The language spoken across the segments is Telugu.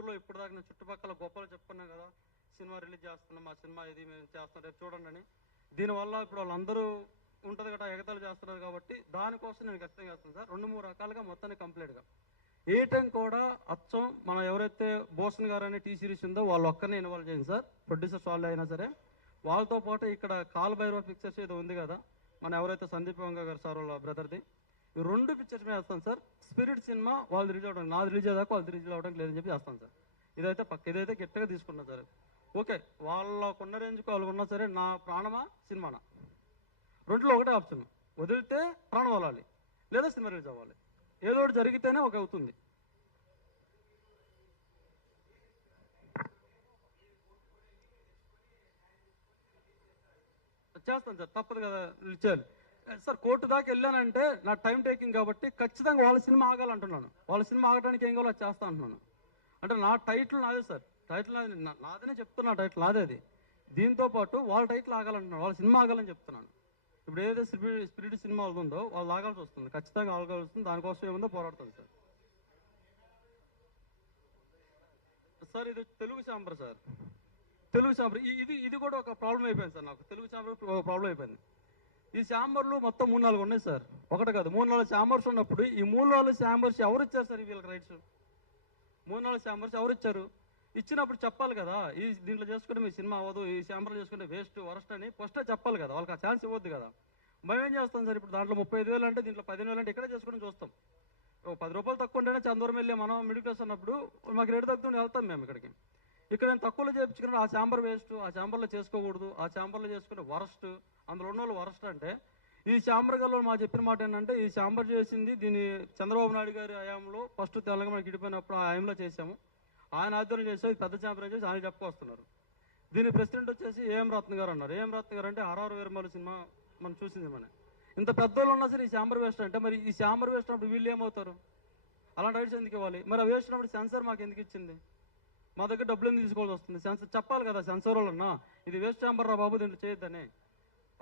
ఊర్లో ఇప్పటిదాకా నేను చుట్టుపక్కల గొప్పలు చెప్పుకున్నాను కదా, సినిమా రిలీజ్ చేస్తున్నాం, మా సినిమా ఇది మేము చేస్తాం, రేపు చూడండి అని. దీనివల్ల ఇప్పుడు వాళ్ళందరూ ఉంటుంది కదా, ఎగతాలు చేస్తున్నారు కాబట్టి దానికోసం నేను ఖచ్చితంగా చేస్తాను సార్. 2-3 రకాలుగా మొత్తాన్ని కంప్లీట్గా ఏ టైం కూడా అచ్చం మనం ఎవరైతే బోసన్ గారు అనే టీ సిరీస్ ఉందో వాళ్ళు ఒక్కరిని ఇన్వాల్వ్ చేయండి సార్, ప్రొడ్యూసర్స్ వాళ్ళు అయినా సరే. వాళ్ళతో పాటు ఇక్కడ కాల్ భైరవ పిక్చర్స్ ఏదో ఉంది కదా, మన ఎవరైతే సందీప్ వంగ గారు సార్ వాళ్ళ బ్రదర్ది, ఈ 2 పిక్చర్స్ మీద వేస్తాను సార్. స్పిరిట్ సినిమా వాళ్ళు రిలీజ్ అవ్వడానికి, నాది రిలీజ్ అయ్యాక వాళ్ళు రిలీజ్ అవ్వడానికి లేదని చెప్పి చేస్తాను సార్. ఇదైతే పక్క, ఇదైతే గట్టిగా తీసుకున్నాను సార్. ఓకే, వాళ్ళకున్న రేంజ్కి వాళ్ళకు ఉన్నా సరే, నా ప్రాణమా సినిమానా, రెండులో ఒకటే ఆప్షన్. వదిలితే ప్రాణం వదలాలి, లేదా సినిమా రిలీజ్ అవ్వాలి. ఏదో ఒకటి జరిగితేనే ఒక అవుతుంది. చేస్తాను సార్, తప్పదు కదా, చేయాలి సార్. కోర్టు దాకా వెళ్ళానంటే నా టైం టేకింగ్ కాబట్టి ఖచ్చితంగా వాళ్ళ సినిమా ఆగాలంటున్నాను. వాళ్ళ సినిమా ఆగడానికి ఏం కావాలో చేస్తా అంటున్నాను. అంటే నా టైటిల్ నాదే సార్, టైటిల్ నాది, నాదనే చెప్తున్నా, టైటిల్ నాదే అది. దీంతో పాటు వాళ్ళ టైటిల్ ఆగాలంటున్నాను, వాళ్ళ సినిమా ఆగాలని చెప్తున్నాను. ఇప్పుడు ఏదైతే స్పిరిట్ సినిమా ఉందో వాళ్ళు ఆగాల్సి వస్తుంది, ఖచ్చితంగా ఆగాల్సి వస్తుంది. దానికోసం ఏముందో పోరాడుతుంది సార్. సార్ ఇది Telugu chamber sir, Telugu chamber. ఇది ఇది కూడా ఒక ప్రాబ్లం అయిపోయింది సార్ నాకు. తెలుగు ఛాంబర్ ఒక ప్రాబ్లం అయిపోయింది. ఈ ఛాంబర్లు మొత్తం 3-4 ఉన్నాయి సార్, ఒకటి కాదు 3-4 ఛాంబర్స్ ఉన్నప్పుడు ఈ 3-4 ఛాంబర్స్ ఎవరు ఇచ్చారు సార్ వీళ్ళకి రైట్స్? 3-4 ఛాంబర్స్ ఎవరు ఇచ్చారు? ఇచ్చినప్పుడు చెప్పాలి కదా, ఈ దీంట్లో చేసుకుంటే మీ సినిమా అవ్వదు, ఈ ఛాంబర్లో చేసుకుంటే వేస్ట్ వరస్ట్ అని ఫస్టే చెప్పాలి కదా, వాళ్ళకి ఆ ఛాన్స్ ఇవ్వద్దు కదా. మేము ఏం చేస్తాం సార్, ఇప్పుడు దాంట్లో 35,000 అంటే దీంట్లో 15,000 అంటే ఇక్కడే చేసుకోవడం చూస్తాం. 10 రూపాయలు తక్కువ ఉంటేనే చందూరం వెళ్ళి మనం మిడిల్ క్లాస్ అన్నప్పుడు మాకు రేటు తగ్గుతుంటే వెళ్తాం మేము ఇక్కడికి. ఇక్కడ నేను తక్కువలో చేయించుకున్నాను, ఆ ఛాంబర్ వేస్ట్, ఆ ఛాంబర్లో చేసుకోకూడదు, ఆ ఛాంబర్లో చేసుకుంటే వరస్ట్, అందులో ఉన్న వాళ్ళు వరస్ట్ అంటే. ఈ ఛాంబర్ గల్లో మా చెప్పిన మాట ఏంటంటే, ఈ ఛాంబర్ చేసింది దీన్ని చంద్రబాబు నాయుడు గారి హయాంలో ఫస్ట్ తెలంగాణ గిడిపోయినప్పుడు ఆ హయాంలో చేశాము, ఆయన ఆధ్వర్యం చేసి పెద్ద ఛాంబర్ చేసి ఆయన చెప్పుకొస్తున్నారు. దీని ప్రెసిడెంట్ వచ్చేసి ఏఎం రత్న గారు అన్నారు. ఏఎం రత్న గారు అంటే ఆర్ఆర్ వీరమల్లి సినిమా మనం చూసింది. మన ఇంత పెద్దోళ్ళు ఉన్నా సరే ఈ ఛాంబర్ వేస్ట్ అంటే, మరి ఈ ఛాంబర్ వేస్ట్ అన్నప్పుడు వీళ్ళు ఏమవుతారు? అలాంటి రైట్స్ ఎందుకు ఇవ్వాలి? మరి ఆ వేస్ట్ ఉన్నప్పుడు సెన్సార్ మాకు ఎందుకు ఇచ్చింది? మా దగ్గర డబ్బులు ఎందుకు తీసుకోవాల్సి వస్తుంది? సెన్సార్ చెప్పాలి కదా, సెన్సార్ వాళ్ళన్నా ఇది వేస్ట్ ఛాంబర్ రా బాబు, దీంట్లో చేయొద్దని.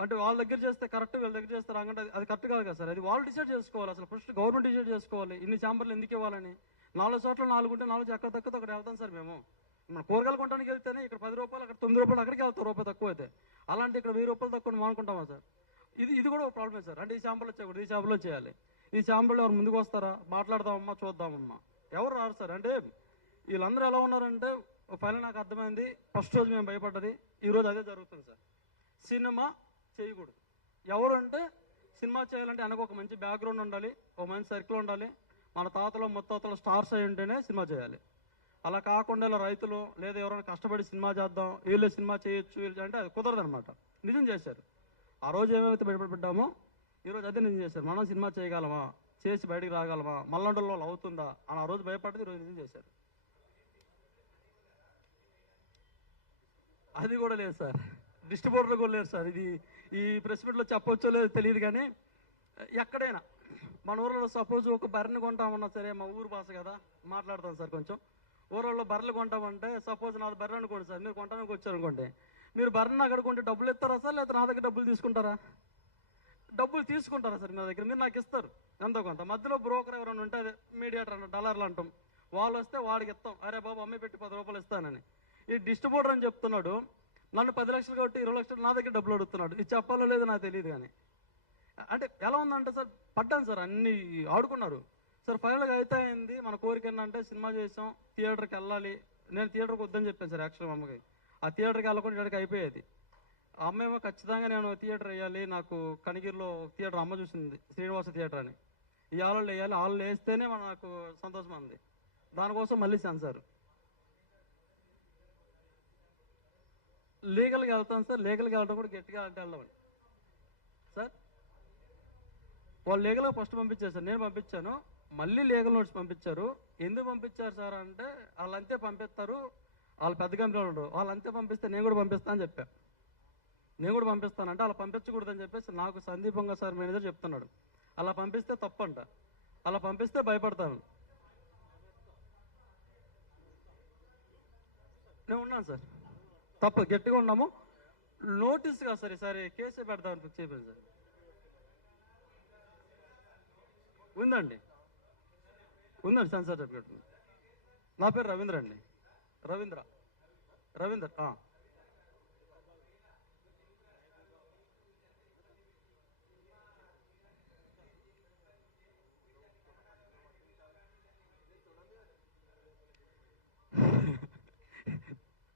అంటే వాళ్ళ దగ్గర చేస్తే కరెక్ట్, వీళ్ళ దగ్గర చేస్తే రాంగంటే అది కరెక్ట్ కాదు కదా సార్. అది వాళ్ళు డిసైడ్ చేసుకోవాలి, అసలు ఫస్ట్ గవర్నమెంట్ డిసైడ్ చేసుకోవాలి ఇన్ని ఛాంబర్లు ఎందుకు ఇవ్వాలని. 4 చోట్ల 4 ఉంటే 4 ఎక్కడ తక్కువ అక్కడ వెళ్తాం సార్ మేము. మన కూరగాయలు కొనడానికి వెళ్తేనే ఇక్కడ 10 రూపాయలు, అక్కడ 9 రూపాయలు, అక్కడికి వెళ్తాం రూపాయి తక్కువ అయితే. అలాంటి ఇక్కడ 1000 రూపాయలు తక్కువ మానుకుంటామా సార్? ఇది కూడా ఒక ప్రాబ్లమే సార్. అంటే ఈ ఛాంబర్లో చేయకూడదు, ఈ ఛాంబర్లో చేయాలి. ఈ ఛాంబర్లో ఎవరు ముందుకు వస్తారా? మాట్లాడదామమ్మా, చూద్దామమ్మా, ఎవరు రారు సార్. అంటే వీళ్ళందరూ ఎలా ఉన్నారంటే, ఫైనల్ నాకు అర్థమైంది, ఫస్ట్ రోజు మేము భయపడ్డది, ఈరోజు అదే జరుగుతుంది సార్. సినిమా చేయకూడదు. ఎవరు అంటే సినిమా చేయాలంటే వెనక ఒక మంచి బ్యాక్గ్రౌండ్ ఉండాలి, ఒక మంచి సర్కిల్ ఉండాలి, మన తాతలో ముత్తాతలో స్టార్స్ అయి ఉంటేనే సినిమా చేయాలి. అలా కాకుండా ఇలా రైతులు లేదా ఎవరైనా కష్టపడి సినిమా చేద్దాం, వీళ్ళే సినిమా చేయొచ్చు అంటే అది కుదరదు అనమాట. నిజం చేశారు ఆ రోజు, ఏమైతే బయటపడ్డామో ఈరోజు అదే నిజం చేశారు. మనం సినిమా చేయగలమా, చేసి బయటికి రాగలమా, మల్లండల్లో అవుతుందా అని ఆ రోజు భయపడ్డది ఈరోజు నిజం చేశారు. అది కూడా లేదు సార్, డిస్ట్రిబ్యూటర్ కూడా లేదు సార్. ఇది ఈ ప్రెస్ మీట్లో చెప్పొచ్చో లేదో తెలియదు, కానీ ఎక్కడైనా మన ఊర్లో సపోజ్ ఒక బర్రెని కొంటామన్నా సరే, మా ఊరు భాష కదా మాట్లాడతాం సార్ కొంచెం. ఊళ్ళో బర్రెలు కొంటామంటే, సపోజ్ నాది బర్రె అనుకోండి సార్, మీరు కొంటానికి వచ్చారనుకోండి, మీరు బర్రెని అక్కడ కొంటే డబ్బులు ఇస్తారా సార్, లేదా నా దగ్గర డబ్బులు తీసుకుంటారా? డబ్బులు తీసుకుంటారా సార్ మీ దగ్గర? మీరు నాకు ఇస్తారు ఎంతో కొంత. మధ్యలో బ్రోకర్ ఎవరైనా ఉంటే, అదే మీడియేటర్ అన్న డాలర్లు అంటాం, వాళ్ళు వస్తే వాడికి ఇస్తాం, అరే బాబు అమ్మాయి పెట్టి 10 రూపాయలు ఇస్తానని. ఈ డిస్ట్రిబ్యూటర్ అని చెప్తున్నాడు, నన్ను 10 లక్షలు కాబట్టి 20 లక్షలు నా దగ్గర డబ్బులు అడుగుతున్నాడు. ఇది చెప్పాలో లేదో నాకు తెలియదు. కానీ అంటే ఎలా ఉందంటే సార్, పడ్డాను సార్, అన్ని ఆడుకున్నారు సార్. ఫైనల్గా అయితే అయింది. మన కోరిక ఏంటంటే సినిమా చేసాం, థియేటర్కి వెళ్ళాలి. నేను థియేటర్కి వద్దని చెప్పాను సార్ యాక్చువల్గా అమ్మకి. ఆ థియేటర్కి వెళ్ళకుండా ఇక్కడికి అయిపోయేది. ఆ అమ్మేమో ఖచ్చితంగా నేను థియేటర్ వేయాలి, నాకు కనిగిరిలో థియేటర్ అమ్మ చూసింది, శ్రీనివాస థియేటర్ అని. ఈ ఆళ్ళు వేయాలి, వాళ్ళు వేస్తేనే నాకు సంతోషం అంది. దానికోసం మళ్ళీ సెన్సార్ లీగల్గా వెళ్తాను సార్. లీగల్గా వెళ్ళడం కూడా గట్టిగా అంటే వెళ్ళమండి సార్. వాళ్ళు లీగల్గా ఫస్ట్ పంపించారు సార్, నేను పంపించాను, మళ్ళీ లీగల్ నోట్స్ పంపించారు. ఎందుకు పంపించారు సార్ అంటే, వాళ్ళంతే పంపిస్తారు, వాళ్ళు పెద్ద కంపెనీలు ఉండరు, వాళ్ళంతే పంపిస్తే నేను కూడా పంపిస్తాను అని చెప్పాను. నేను కూడా పంపిస్తానంటే అలా పంపించకూడదని చెప్పేసి నాకు సందీప్ వంగ సార్ మేనేజర్ చెప్తున్నాడు. అలా పంపిస్తే తప్పంట, అలా పంపిస్తే భయపడతాను. నేను ఉన్నాను సార్, తప్పు గట్టిగా ఉన్నాము. నోటీస్ కాదు సార్, ఈసారి కేసే పెడతామని ఫిక్స్ అయిపోయింది సార్. ఉందండి, ఉందండి సెన్సార్ సర్టిఫికేట్. నా పేరు రవీంద్ర అండి. రవీంద్ర. రవీంద్ర.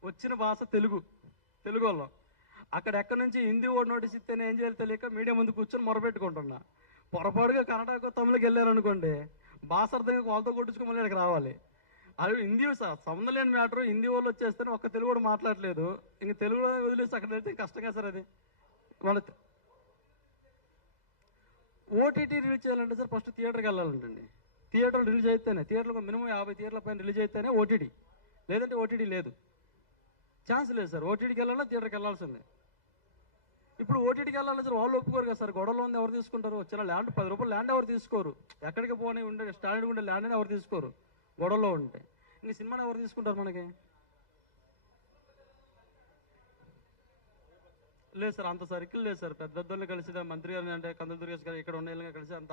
వచ్చిన భాష తెలుగు, తెలుగు వాళ్ళం. అక్కడ ఎక్కడి నుంచి హిందీ ఓడి నోటీస్ ఇస్తేనే ఏం చేయాలి తెలియక మీడియా ముందు కూర్చొని మొరపెట్టుకుంటున్నా. పొరపాటుగా కర్ణాటక తమిళకి వెళ్ళారనుకోండి, భాష అర్థంగా వాళ్ళతో కొట్టించుకోమని ఇక్కడికి రావాలి. అది హిందీ సంబంధం లేని మ్యాటర్. హిందీ వాళ్ళు వచ్చేస్తేనే ఒక్క తెలుగు కూడా మాట్లాడలేదు. ఇంక తెలుగులో వదిలేసి అక్కడ వెళ్తే కష్టంగా సార్ అది. వాళ్ళ ఓటీటీ రిలీజ్ చేయాలంటే సార్ ఫస్ట్ థియేటర్కి వెళ్ళాలంటండి. థియేటర్లు రిలీజ్ అయితేనే, థియేటర్లో మినిమం 50 థియేటర్ల పైన రిలీజ్ అయితేనే ఓటీటీ, లేదంటే ఓటీటీ లేదు. ఛాన్స్ లేదు సార్. ఓటీటీకి వెళ్ళాలన్నా థియేటర్కి వెళ్ళాల్సిందే. ఇప్పుడు ఓటీటీకి వెళ్ళాలని సార్ వాళ్ళు ఒప్పుకోరు కదా సార్. గొడవలో ఉంది ఎవరు తీసుకుంటారు? చిన్న ల్యాండ్ 10 రూపాయలు ల్యాండ్ ఎవరు తీసుకోరు. ఎక్కడికి పోనీ ఉండే స్టాండర్డ్ ఉండే ల్యాండ్ అని ఎవరు తీసుకోరు గొడవలో ఉంటే. ఇంక సినిమాని ఎవరు తీసుకుంటారు మనకి? లేదు సార్, అంత సర్కిల్ లేదు సార్. పెద్ద పెద్దోళ్ళని కలిసి మంత్రి గారిని అంటే కందులు దుర్గేష్ గారు ఇక్కడ ఉన్న కలిసి అంత